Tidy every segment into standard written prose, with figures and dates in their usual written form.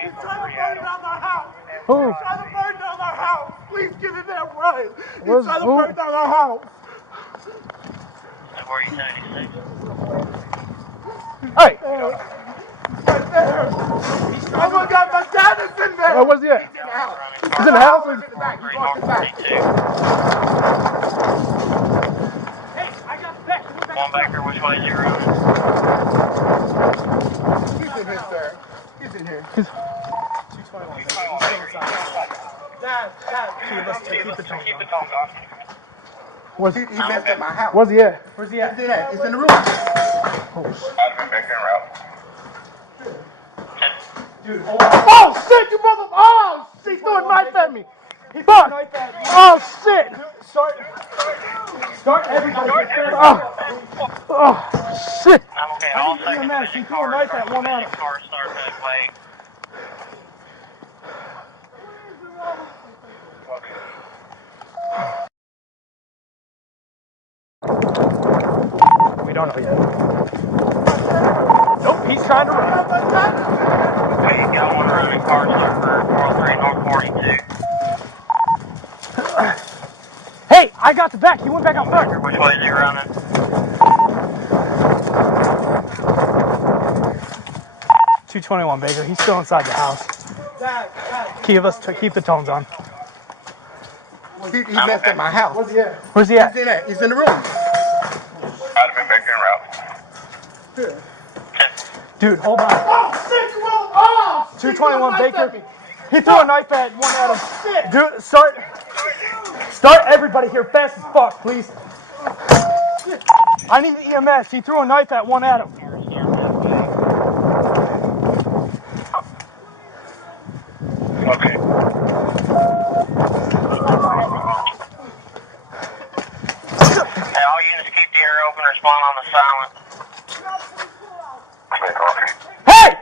He's trying to burn down our house. Who? He's trying to burn down our house. Please get in there right. Where's He's trying to who? burn down our house. Hey! Right there. Oh my God, my dad is in there. Where's he at? He's in the house. He's in the house? He's in the back. He's going to the back. Hey, I got the back. One backer, which way is your road? He's in here, sir. He's in here. He's... Dad, Keep the tones on. Where's he messed up my house. Where's he at? Where's he at? He's in the room. Dude, Oh shit, you mother! Oh shit, he threw a knife at me. Fuck! Oh shit! start everybody. Oh shit! I'm okay. All second EMS, he threw a knife at one out. Car start that way. We don't know yet. Nope, he's trying to run. Okay, you got one running car start for 403 North 42. Hey, I got the back. He went back out front. Which way is he running? $221 Baker. He's still inside the house. Keep the tones on. He messed up my house. Where's he at? Where's he at? He's in the room. I'd have been back in route. Dude, hold on. Oh, shit, you mother! Oh! 221 Baker. He threw a knife at one at him. Dude, start everybody here fast as fuck, please. I need the EMS. He threw a knife at one at him. Okay. Hey, all units keep the air open, respond on the silent. Hey!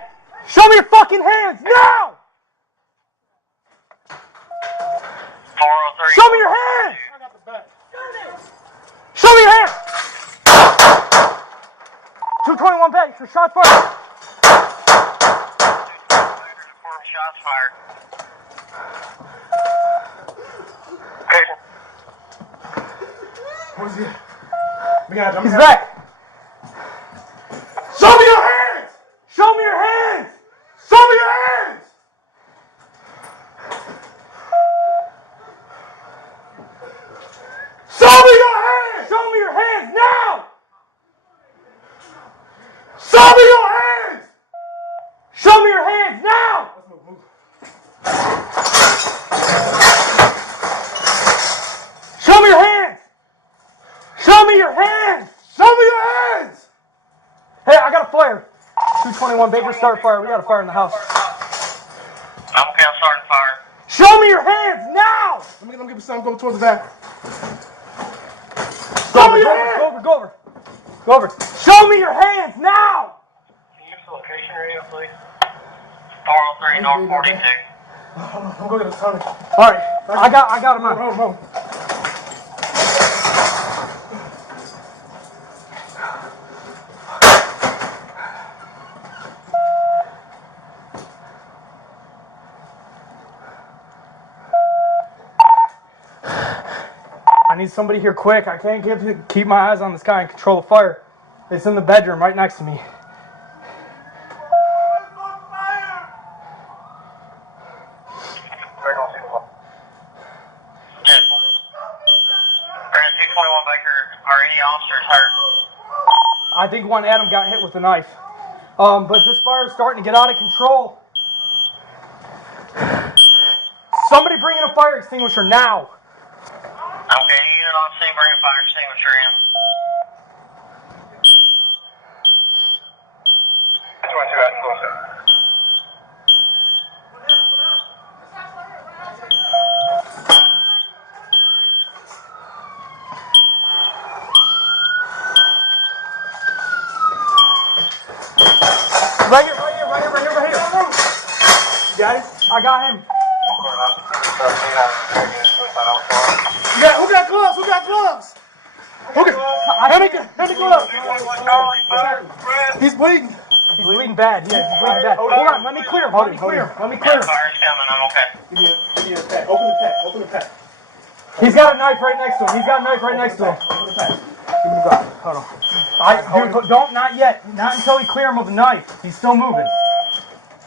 Show me your fucking hands now! 403. Show me your hands! Show me your hands! 221 Baker. Shots fired. Shots fired. Okay. Where's he at? He's back. Show me your hands! Show me your hands! Show me your hands! Show me your hands! Show me your hands now! Show me your hands! Show me your hands now! Show me your hands! Show me your hands! Show me your hands! Hey, I got a fire. 221 Baker, start fire. We got a fire in the house. I'm okay, I'm starting fire. Show me your hands now! Let me give you something. Go towards the back. Go over. Show me your hands now! Can you use the location radio, please? 403 North 42. I'm going to get a tunnel. All right, I got him on. Move. I need somebody here quick. I can't keep my eyes on this guy and control the fire. It's in the bedroom right next to me. Are any officers hurt? I think one Adam got hit with a knife. But this fire is starting to get out of control. Somebody bring in a fire extinguisher now. Okay, unit on scene, bring a fire extinguisher in. Right here. You got it? I got him. Yeah, who got gloves? Hand me gloves. He's bleeding. He's bleeding bad. Yeah, he's bleeding bad. Hold on, let me clear him. Let me clear him. Let me clear him. Fire's coming, I'm okay. Give me a pack. Open the pack. Open the pack. He's got a knife right next to him. He's got a knife right next to him. Open the pack. Give me the gun. Hold on. Dude, don't, not yet. Not until we clear him with a knife. He's still moving.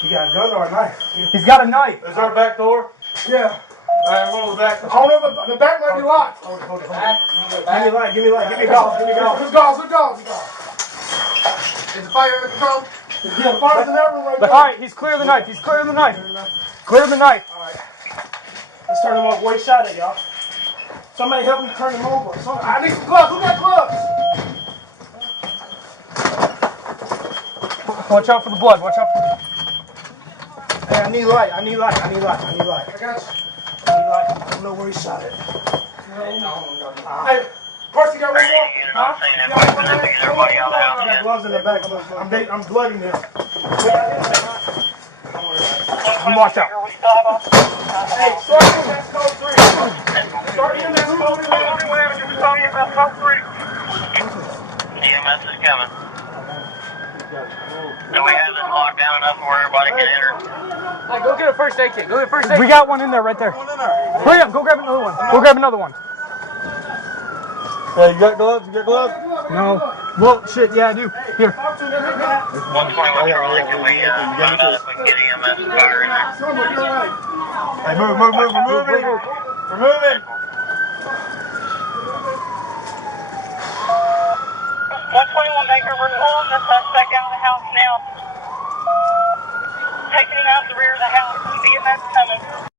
You got a gun or a knife? He's got a knife. Is our back door? Yeah. Alright, one of the back. I don't know, the back might be locked. Hold it. Give me light, give me light. Give me gauze, give me gauze. Who's gauze? Who's gauze? Is the fire under control? Yeah, the fire's in that room right there. Alright, he's clear of the knife. He's clear of the knife. Clear of the knife. Alright. Let's turn him off. Where he shot at, y'all. Somebody help me turn him over. I need some gloves. Who got gloves? Watch out for the blood. Watch out for the blood. Hey, I need light. I got you. I need light. I need light. I don't know where he shot it. Hey, Percy, got one more? Huh? Everybody out I got gloves in the back. I'm bloody now. Watch out. Hey, start EMS code 3. Start EMS code 3. EMS is coming. Do we have this locked down enough where everybody can enter? Go get a first aid kit. Go get a first aid We got one in there right there. Hurry up. Go grab another one. Go grab another one. Hey, you got gloves? You got gloves? No. Well, shit. Yeah, I do. Here. 121 Charlie, can we find out if we can get EMS and fire in there? Hey, move. We're moving. We're moving. 121 Baker, we're pulling the suspect out of the house now. Taking him out the rear of the house. EMS coming.